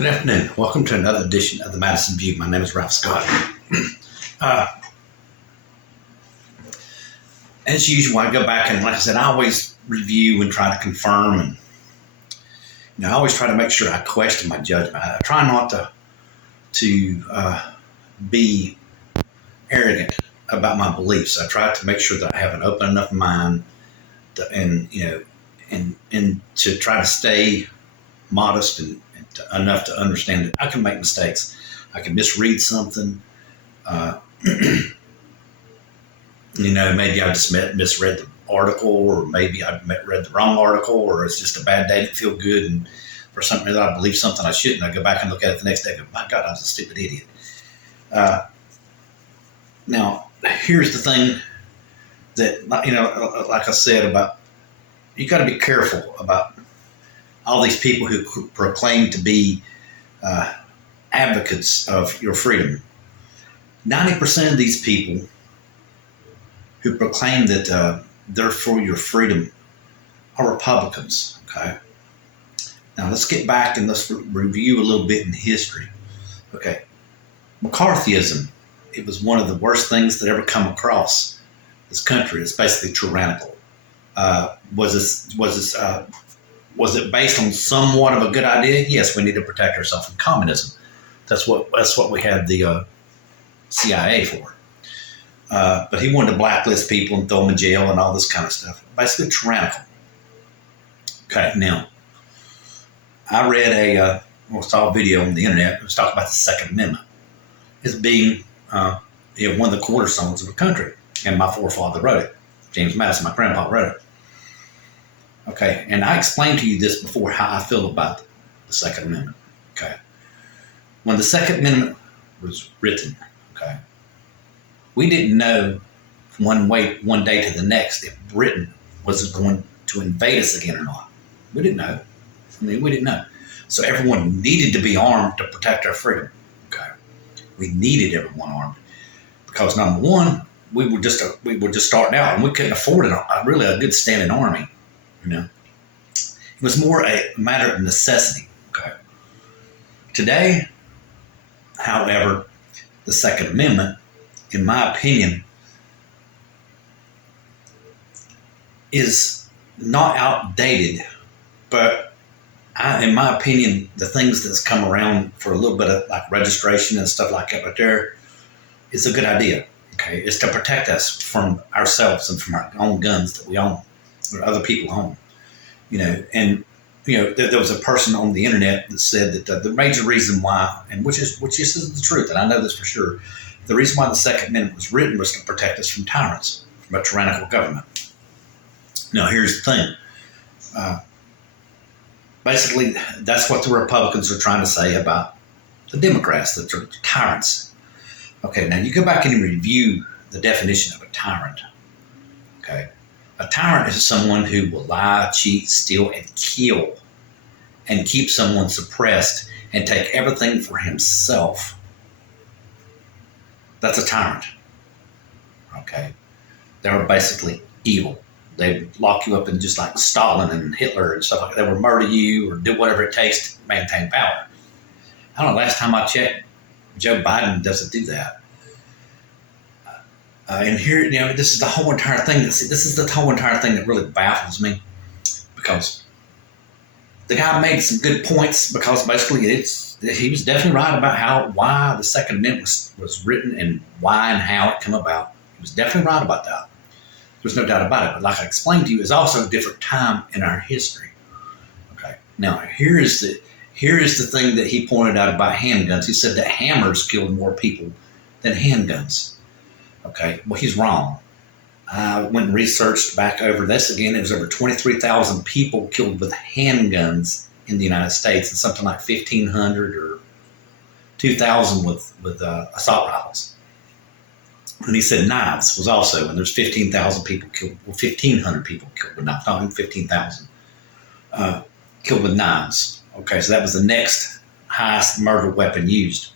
Good afternoon. Welcome to another edition of the Madison View. My name is Ralph Scott. As usual, I go back and, like I said, I always review and try to confirm, and I always try to make sure I question my judgment. I try not to be arrogant about my beliefs. I try to make sure that I have an open enough mind, and to try to stay modest and enough to understand that I can make mistakes. I can misread something. Maybe I just misread the article, or maybe I read the wrong article, or it's just a bad day, didn't feel good, and for some reason I believe something I shouldn't. I go back and look at it the next day and go, my God, I was a stupid idiot. Now, here's the thing that, like I said, about you got to be careful about all these people who proclaim to be advocates of your freedom. 90% of these people who proclaim that they're for your freedom are Republicans, okay? Now, let's get back and let's review a little bit in history. Okay, McCarthyism, it was one of the worst things that ever come across this country. It's basically tyrannical. Was it based on somewhat of a good idea? Yes, we need to protect ourselves from communism. That's what we had the CIA for. But he wanted to blacklist people and throw them in jail and all this kind of stuff. Basically tyrannical. Okay, now, I read saw a video on the internet. It was talking about the Second Amendment as being one of the cornerstones of the country. And my forefather wrote it. James Madison, my grandpa, wrote it. Okay, and I explained to you this before, how I feel about the Second Amendment. Okay, when the Second Amendment was written, okay, we didn't know from one day to the next if Britain was going to invade us again or not. We didn't know. We didn't know. So everyone needed to be armed to protect our freedom. Okay, we needed everyone armed because, number one, we were just starting out and we couldn't afford a good standing army. It was more a matter of necessity. Okay. Today, however, the Second Amendment, in my opinion, is not outdated, but in my opinion, the things that's come around for a little bit of like registration and stuff like that right there is a good idea. Okay, it's to protect us from ourselves and from our own guns that we own or other people own. There was a person on the internet that said that the major reason why, and which is the truth, and I know this for sure, the reason why the Second Amendment was written was to protect us from tyrants, from a tyrannical government. Now, here's the thing. Basically, that's what the Republicans are trying to say about the Democrats, that they're tyrants. Okay, now you go back and review the definition of a tyrant. Okay. A tyrant is someone who will lie, cheat, steal, and kill, and keep someone suppressed and take everything for himself. That's a tyrant. Okay? They're basically evil. They lock you up in just like Stalin and Hitler and stuff like that. They will murder you or do whatever it takes to maintain power. I don't know, last time I checked, Joe Biden doesn't do that. And here, this is the whole entire thing. This is the whole entire thing that really baffles me, because the guy made some good points. Because basically, he was definitely right about why the Second Amendment was written and why and how it came about. He was definitely right about that. There's no doubt about it. But like I explained to you, it's also a different time in our history. Okay. Now here is the thing that he pointed out about handguns. He said that hammers killed more people than handguns. Okay, well, he's wrong. I went and researched back over this again. It was over 23,000 people killed with handguns in the United States, and something like 1,500 or 2,000 with assault rifles. And he said knives was also, and there's 15,000 people killed, 1,500 people killed with knives, not 15,000 killed with knives. Okay, so that was the next highest murder weapon used.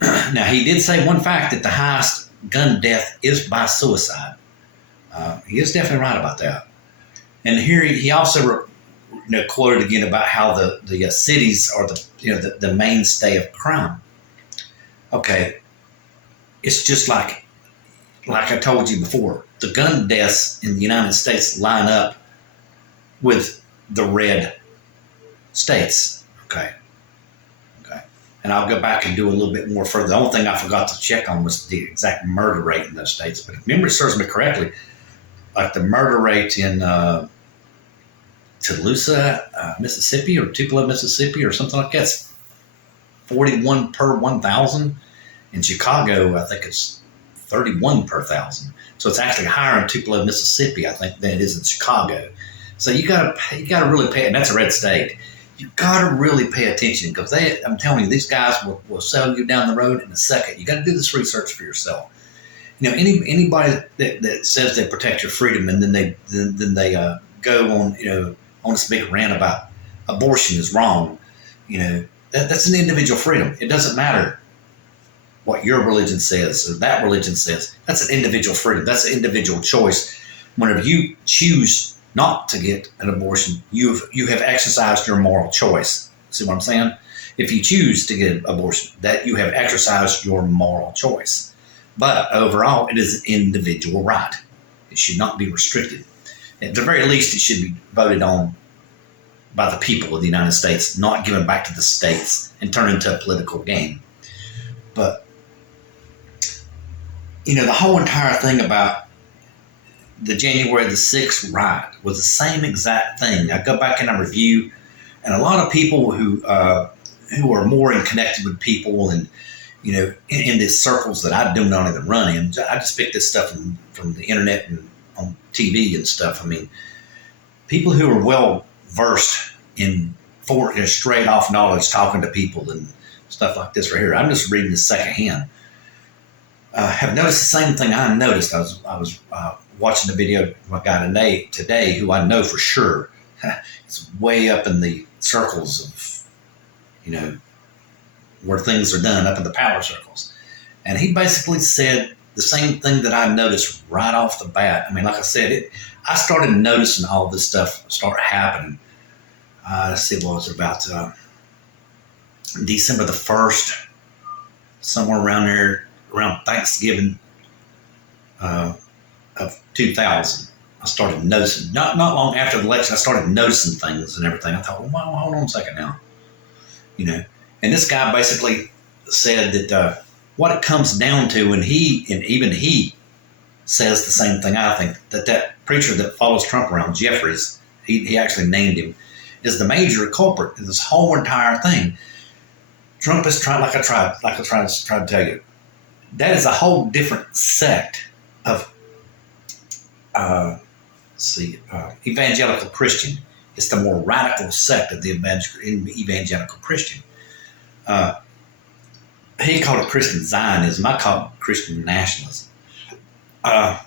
Now, he did say one fact, that the highest gun death is by suicide. He is definitely right about that. And here he also quoted again about how the cities are the mainstay of crime. Okay, it's just like I told you before, the gun deaths in the United States line up with the red states. Okay. And I'll go back and do a little bit more further. The only thing I forgot to check on was the exact murder rate in those states. But if memory serves me correctly, like the murder rate in Toulouse, Mississippi, or Tupelo, Mississippi, or something like that, it's 41 per 1,000. In Chicago, I think it's 31 per 1,000. So it's actually higher in Tupelo, Mississippi, I think, than it is in Chicago. So you gotta really pay, and that's a red state. You gotta really pay attention, because I'm telling you, these guys will sell you down the road in a second. You got to do this research for yourself. Anybody that says they protect your freedom, and then they go on on this big rant about abortion is wrong. That's an individual freedom. It doesn't matter what your religion says or that religion says. That's an individual freedom. That's an individual choice. Whenever you choose not to get an abortion, you have exercised your moral choice. See what I'm saying? If you choose to get an abortion, that you have exercised your moral choice. But overall, it is an individual right. It should not be restricted. At the very least, it should be voted on by the people of the United States, not given back to the states and turned into a political game. But, the whole entire thing about the January the 6th riot was the same exact thing. I go back and I review, and a lot of people who are more connected with people and, in these circles that I do not even run in, I just pick this stuff from the internet and on TV and stuff. I mean, people who are well versed in straight off knowledge, talking to people and stuff like this right here. I'm just reading this secondhand. Have noticed the same thing I noticed. I was watching the video of a guy today who I know for sure is way up in the circles of, where things are done, up in the power circles. And he basically said the same thing that I noticed right off the bat. I mean, like I said, I started noticing all this stuff start happening. Let's see, what was it, about December the 1st, somewhere around there, around Thanksgiving of 2000. I started noticing, not long after the election, I started noticing things and everything. I thought, well, hold on a second now. And this guy basically said that what it comes down to, and even he says the same thing, I think, that preacher that follows Trump around, Jeffries, he actually named him, is the major culprit in this whole entire thing. Trump is trying, like I tried to tell you, that is a whole different sect of evangelical Christian. It's the more radical sect of the evangelical Christian. He called it Christian Zionism. I call it Christian nationalism. But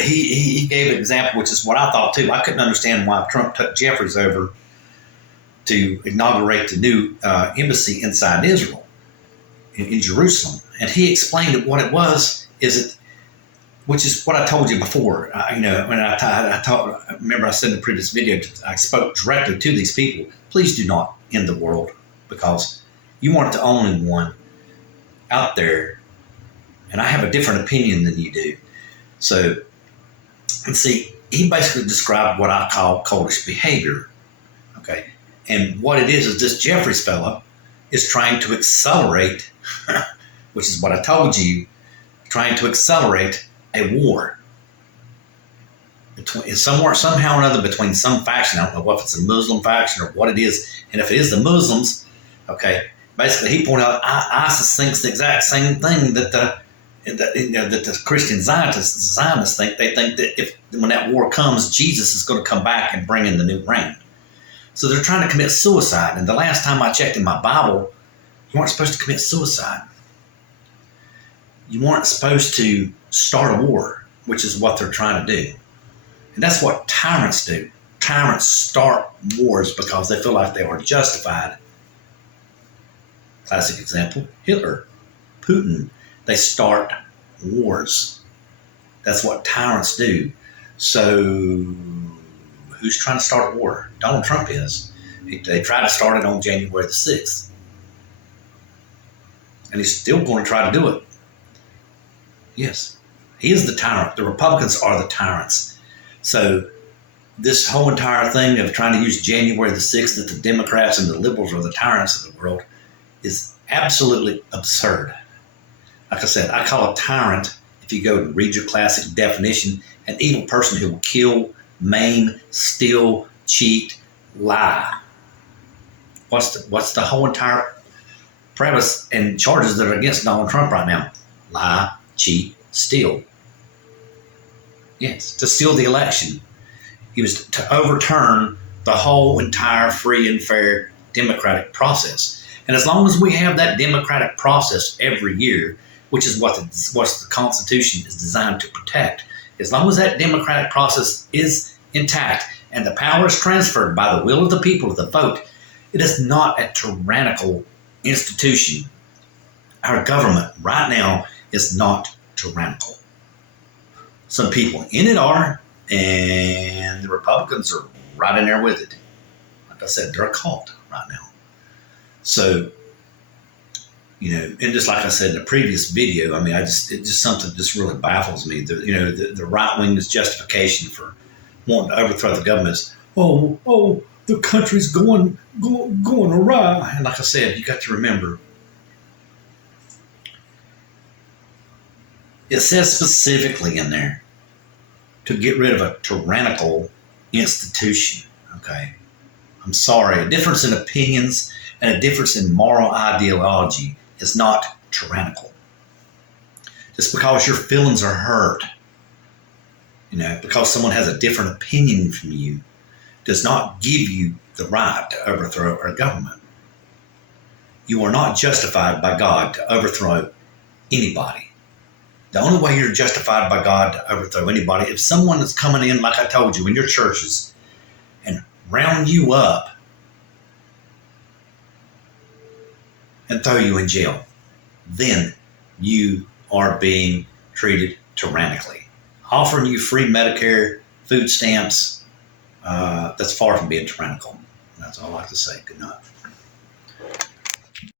he gave an example, which is what I thought too. I couldn't understand why Trump took Jeffries over to inaugurate the new embassy inside Israel, in Jerusalem. And he explained what it was, which is what I told you before. When remember I said in the previous video, I spoke directly to these people. Please do not end the world, because you aren't the only one out there, and I have a different opinion than you do. So, and see, he basically described what I call cultish behavior. Okay, and what it is this Jeffries fella is trying to accelerate, which is what I told you, trying to accelerate a war somehow or another between some faction. I don't know if it's a Muslim faction or what it is. And if it is the Muslims, okay, basically he pointed out ISIS thinks the exact same thing that the Christian Zionists think. They think that when that war comes, Jesus is going to come back and bring in the new reign. So they're trying to commit suicide. And the last time I checked in my Bible, you weren't supposed to commit suicide. You weren't supposed to start a war, which is what they're trying to do. And that's what tyrants do. Tyrants start wars because they feel like they are justified. Classic example, Hitler, Putin. They start wars. That's what tyrants do. So who's trying to start a war? Donald Trump is. They tried to start it on January the 6th. And he's still going to try to do it. Yes. He is the tyrant. The Republicans are the tyrants. So this whole entire thing of trying to use January the 6th, that the Democrats and the liberals are the tyrants of the world, is absolutely absurd. Like I said, I call a tyrant, if you go and read your classic definition, an evil person who will kill, maim, steal, cheat, lie. What's the whole entire premise and charges that are against Donald Trump right now? Lie, cheat, steal. Yes, to steal the election. He was to overturn the whole entire free and fair democratic process. And as long as we have that democratic process every year, which is what the Constitution is designed to protect, as long as that democratic process is intact and the power is transferred by the will of the people of the vote, it is not a tyrannical institution. Our government right now is not tyrannical. Some people in it are, and the Republicans are right in there with it. Like I said, they're a cult right now. So, and just like I said in the previous video, I mean, it's just something that just really baffles me. The right wing's justification for wanting to overthrow the government is, the country's going awry. And like I said, you got to remember, it says specifically in there to get rid of a tyrannical institution. Okay, I'm sorry. A difference in opinions and a difference in moral ideology is not tyrannical. Just because your feelings are hurt, because someone has a different opinion from you, does not give you the right to overthrow our government. You are not justified by God to overthrow anybody. The only way you're justified by God to overthrow anybody, if someone is coming in, like I told you, in your churches and round you up and throw you in jail, then you are being treated tyrannically. Offering you free Medicare, food stamps, that's far from being tyrannical. That's all I like to say. Good night.